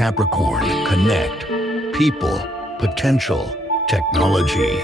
Capricorn Connect. People, potential, technology.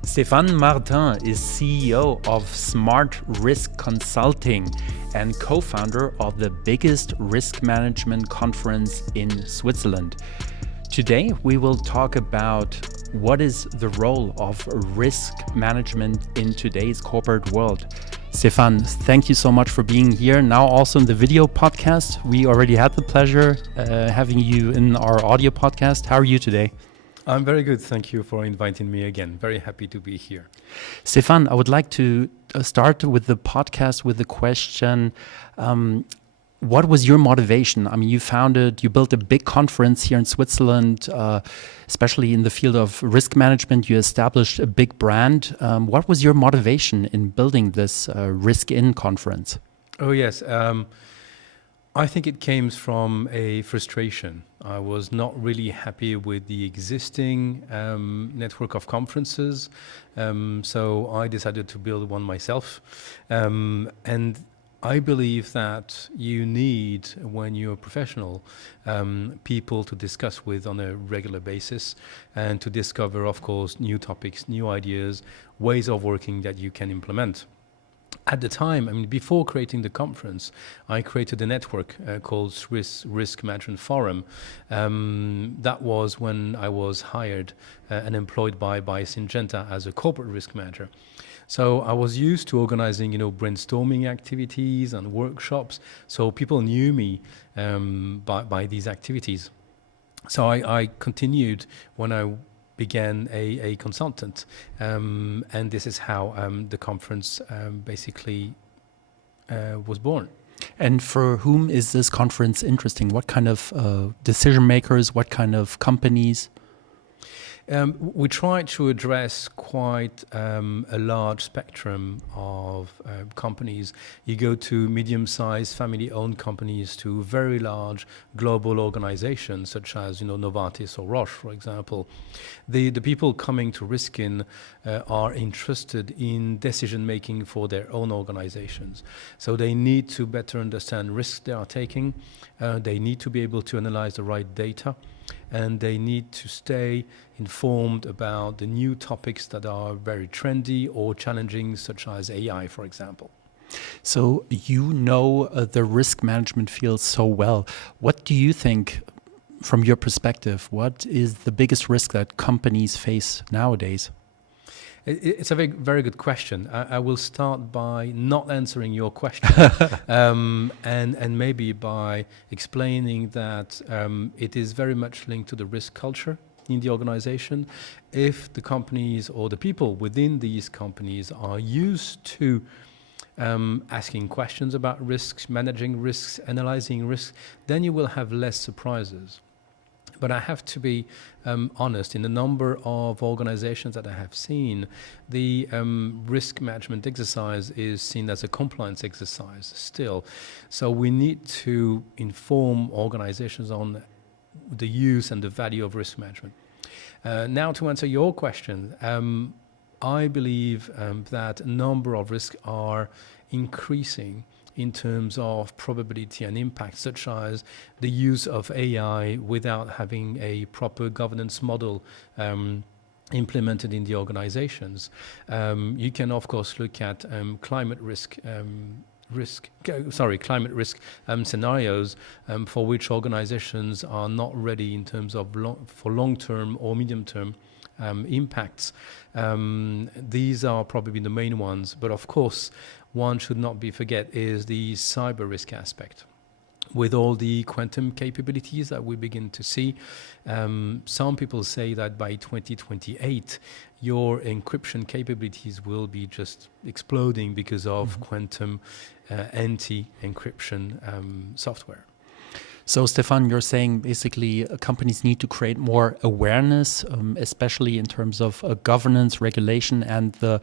Stéphane Martin is CEO of Smart Risk Consulting and co-founder of the biggest risk management conference in Switzerland. Today, we will talk about what is the role of risk management in today's corporate world. Stéphane, thank you so much for being here. Now also in the video podcast. We already had the pleasure having you in our audio podcast. How are you today? I'm very good. Thank you for inviting me again. Very happy to be here. Stéphane, I would like to start with the podcast with the question, what was your motivation? I mean, you built a big conference here in Switzerland, especially in the field of risk management. You established a big brand. What was your motivation in building this risk-in conference? Oh, yes. I think it came from a frustration. I was not really happy with the existing network of conferences. So I decided to build one myself. And I believe that you need, when you're a professional, people to discuss with on a regular basis and to discover, of course, new topics, new ideas, ways of working that you can implement. At the time, I mean, before creating the conference, I created a network called Swiss Risk Management Forum. That was when I was hired and employed by Syngenta as a corporate risk manager. So I was used to organizing, brainstorming activities and workshops. So people knew me by these activities. So I continued when I began a consultant. And this is how the conference basically was born. And for whom is this conference interesting? What kind of decision makers, what kind of companies? We try to address quite a large spectrum of companies. You go to medium-sized family-owned companies to very large global organizations such as Novartis or Roche, for example. The people coming to Riskin are interested in decision-making for their own organizations. So they need to better understand risks they are taking. They need to be able to analyze the right data. And they need to stay informed about the new topics that are very trendy or challenging, such as AI, for example. So you know the risk management field so well. What do you think, from your perspective, what is the biggest risk that companies face nowadays? It's a very good question. I will start by not answering your question and maybe by explaining that it is very much linked to the risk culture in the organization. If the companies or the people within these companies are used to asking questions about risks, managing risks, analyzing risks, then you will have less surprises. But I have to be honest, in the number of organizations that I have seen, the risk management exercise is seen as a compliance exercise still. So we need to inform organizations on the use and the value of risk management. Now to answer your question, I believe that a number of risks are increasing in terms of probability and impact, such as the use of AI without having a proper governance model implemented in the organizations. You can, of course, look at climate risk scenarios for which organizations are not ready in terms of for long-term or medium-term impacts. These are probably the main ones, but of course, one should not forget is the cyber risk aspect. With all the quantum capabilities that we begin to see, some people say that by 2028, your encryption capabilities will be just exploding because of quantum anti-encryption software. So, Stéphane, you're saying basically companies need to create more awareness, especially in terms of governance, regulation, and the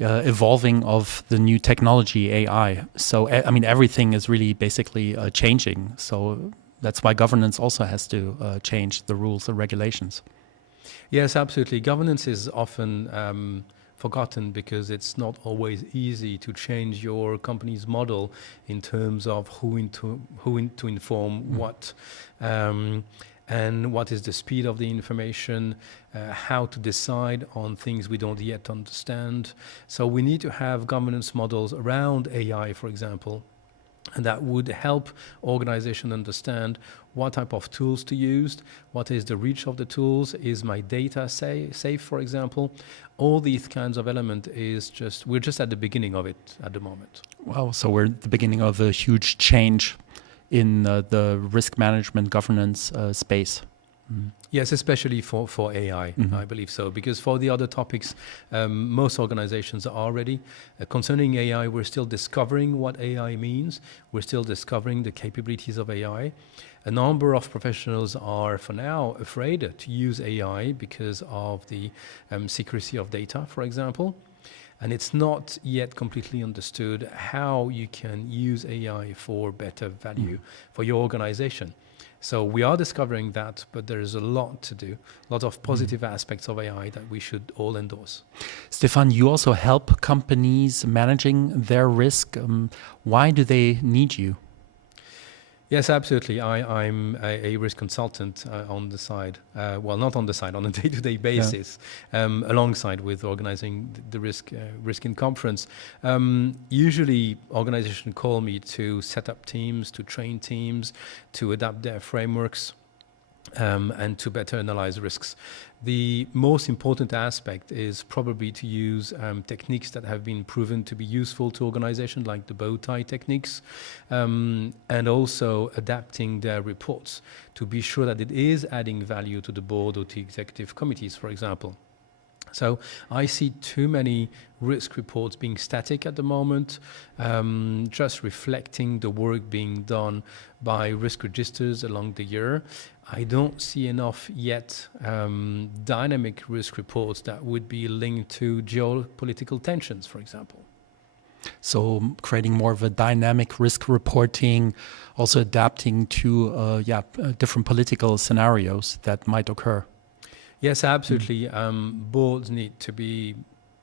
evolving of the new technology, AI. So, I mean, everything is really basically changing. So that's why governance also has to change the rules and regulations. Yes, absolutely. Governance is often forgotten because it's not always easy to change your company's model in terms of to inform what, and what is the speed of the information, how to decide on things we don't yet understand. So we need to have governance models around AI, for example, and that would help organization understand what type of tools to use, what is the reach of the tools, is my data safe, for example. All these kinds of elements we're just at the beginning of it at the moment. Wow, so we're at the beginning of a huge change in the risk management governance space. Yes, especially for AI, I believe so. Because for the other topics, most organizations are ready. Concerning AI, we're still discovering what AI means. We're still discovering the capabilities of AI. A number of professionals are, for now, afraid to use AI because of the secrecy of data, for example. And it's not yet completely understood how you can use AI for better value for your organization. So we are discovering that, but there is a lot to do, a lot of positive aspects of AI that we should all endorse. Stéphane, you also help companies managing their risk. Why do they need you? Yes, absolutely. I'm a risk consultant on the side. Well, not on the side, on a day-to-day basis, alongside with organizing the risk in conference. Usually, organizations call me to set up teams, to train teams, to adapt their frameworks, and to better analyze risks. The most important aspect is probably to use techniques that have been proven to be useful to organizations, like the bow tie techniques, and also adapting their reports to be sure that it is adding value to the board or to executive committees, for example. So I see too many risk reports being static at the moment, just reflecting the work being done by risk registers along the year. I don't see enough yet dynamic risk reports that would be linked to geopolitical tensions, for example. So creating more of a dynamic risk reporting, also adapting to different political scenarios that might occur. Yes, absolutely. Boards need to be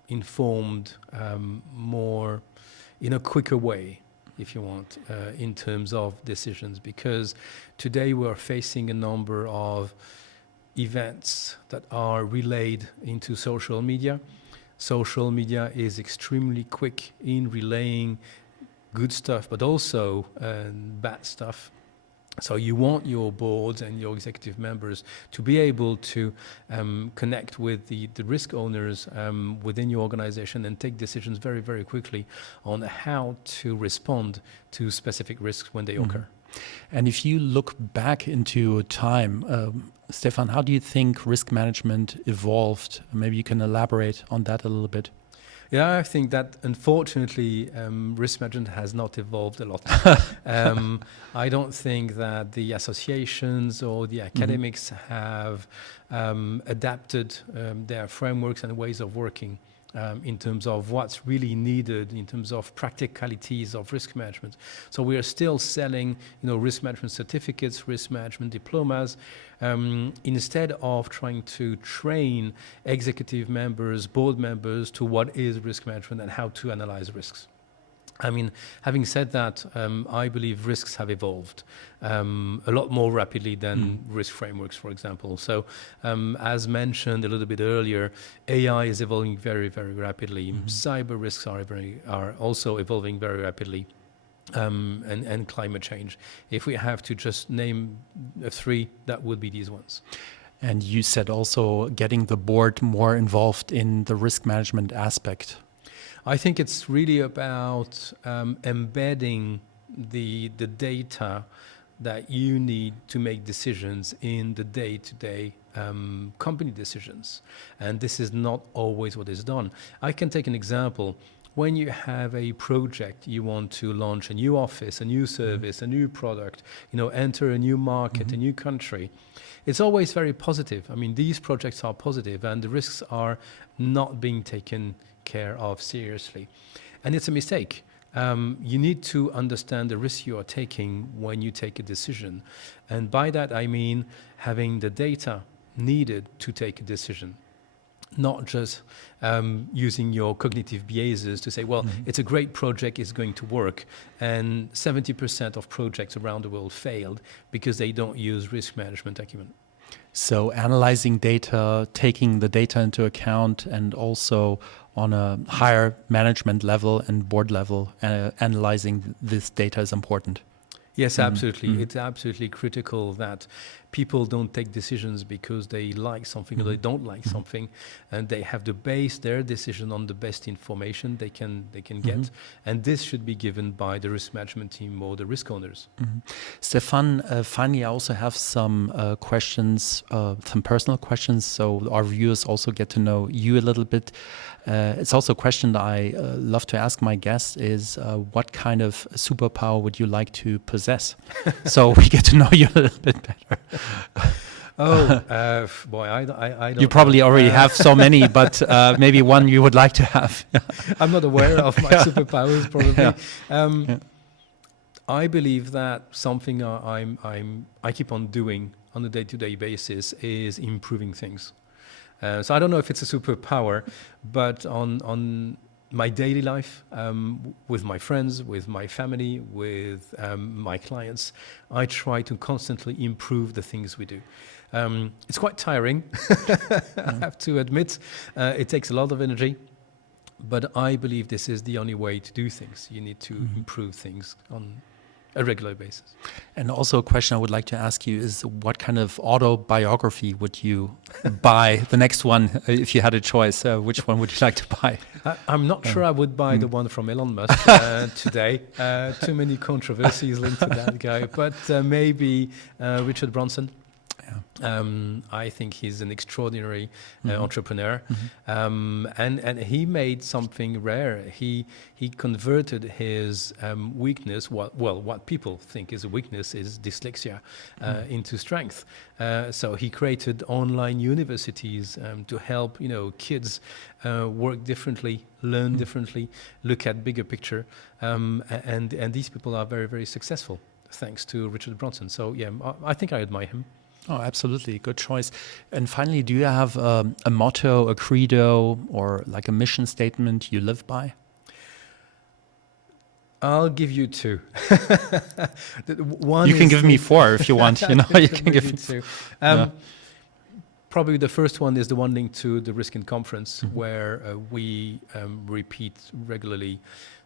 informed more in a quicker way, if you want, in terms of decisions, because today we're facing a number of events that are relayed into social media. Social media is extremely quick in relaying good stuff, but also bad stuff. So you want your boards and your executive members to be able to connect with the risk owners within your organization and take decisions very, very quickly on how to respond to specific risks when they occur. And if you look back into time, Stéphane, how do you think risk management evolved? Maybe you can elaborate on that a little bit. Yeah, I think that unfortunately risk management has not evolved a lot. I don't think that the associations or the academics have adapted their frameworks and ways of working in terms of what's really needed in terms of practicalities of risk management. So we are still selling, risk management certificates, risk management diplomas, instead of trying to train executive members, board members to what is risk management and how to analyze risks. I mean, having said that, I believe risks have evolved a lot more rapidly than risk frameworks, for example. So, as mentioned a little bit earlier, AI is evolving very, very rapidly. Cyber risks are also evolving very rapidly, and climate change. If we have to just name three, that would be these ones. And you said also getting the board more involved in the risk management aspect. I think it's really about embedding the data that you need to make decisions in the day-to-day company decisions. And this is not always what is done. I can take an example. When you have a project, you want to launch a new office, a new service, a new product, enter a new market, a new country, it's always very positive. I mean, these projects are positive and the risks are not being taken care of seriously. And it's a mistake. You need to understand the risk you are taking when you take a decision. And by that, I mean having the data needed to take a decision. not just using your cognitive biases to say, well, it's a great project, it's going to work. And 70% of projects around the world failed because they don't use risk management acumen. So analyzing data, taking the data into account, and also on a higher management level and board level, analyzing this data is important. Yes, absolutely. It's absolutely critical that people don't take decisions because they like something or they don't like something, and they have to base their decision on the best information they can get, and this should be given by the risk management team or the risk owners. Stéphane, finally, I also have some questions, some personal questions, so our viewers also get to know you a little bit. It's also a question that I love to ask my guests is, what kind of superpower would you like to possess? So we get to know you a little bit better. Boy, I don't. You probably already have so many, but maybe one you would like to have. I'm not aware of my superpowers, probably. I believe that something I keep on doing on a day-to-day basis is improving things. So I don't know if it's a superpower, but on my daily life, with my friends, with my family, with my clients, I try to constantly improve the things we do. It's quite tiring, I have to admit. It takes a lot of energy, but I believe this is the only way to do things. You need to improve things on a regular basis. And also a question I would like to ask you is, what kind of autobiography would you buy, the next one, if you had a choice? Which one would you like to buy? I'm not sure I would buy the one from Elon Musk today. Too many controversies linked to that guy. But maybe Richard Branson. I think he's an extraordinary entrepreneur, and he made something rare. He converted his weakness, what people think is a weakness is dyslexia, into strength. So he created online universities to help kids work differently, learn differently, look at bigger picture, and these people are very, very successful thanks to Richard Branson. So yeah, I think I admire him. Oh, absolutely. Good choice. And finally, do you have a motto, a credo, or like a mission statement you live by? I'll give you two. You can give me four if you want. You can give me two. Probably the first one is the one linked to the Risk In Conference, where we repeat regularly,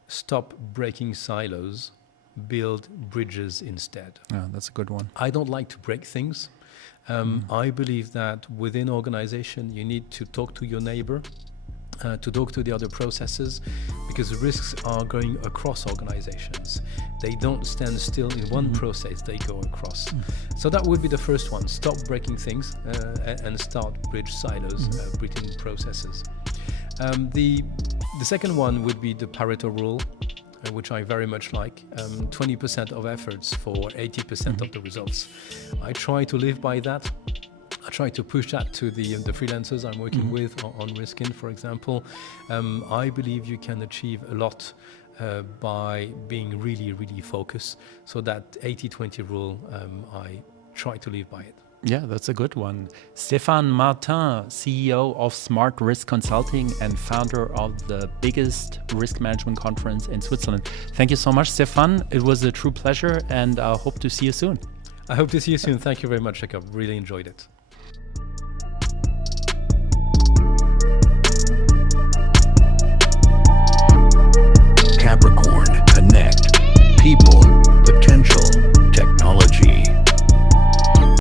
stop breaking silos, build bridges instead. Yeah, that's a good one. I don't like to break things. I believe that within organization, you need to talk to your neighbor, to talk to the other processes, because risks are going across organizations. They don't stand still in one process, they go across. So that would be the first one, stop breaking things and start bridge silos, bridging processes. The second one would be the Pareto rule, which I very much like, 20% of efforts for 80% of the results. I try to live by that. I try to push that to the freelancers I'm working with on Riskin, for example. I believe you can achieve a lot by being really, really focused. So that 80-20 rule, I try to live by it. Yeah, that's a good one. Stéphane Martin, CEO of Smart Risk Consulting and founder of the biggest risk management conference in Switzerland. Thank you so much, Stéphane. It was a true pleasure, and I hope to see you soon. I hope to see you soon. Thank you very much, Jacob. Really enjoyed it.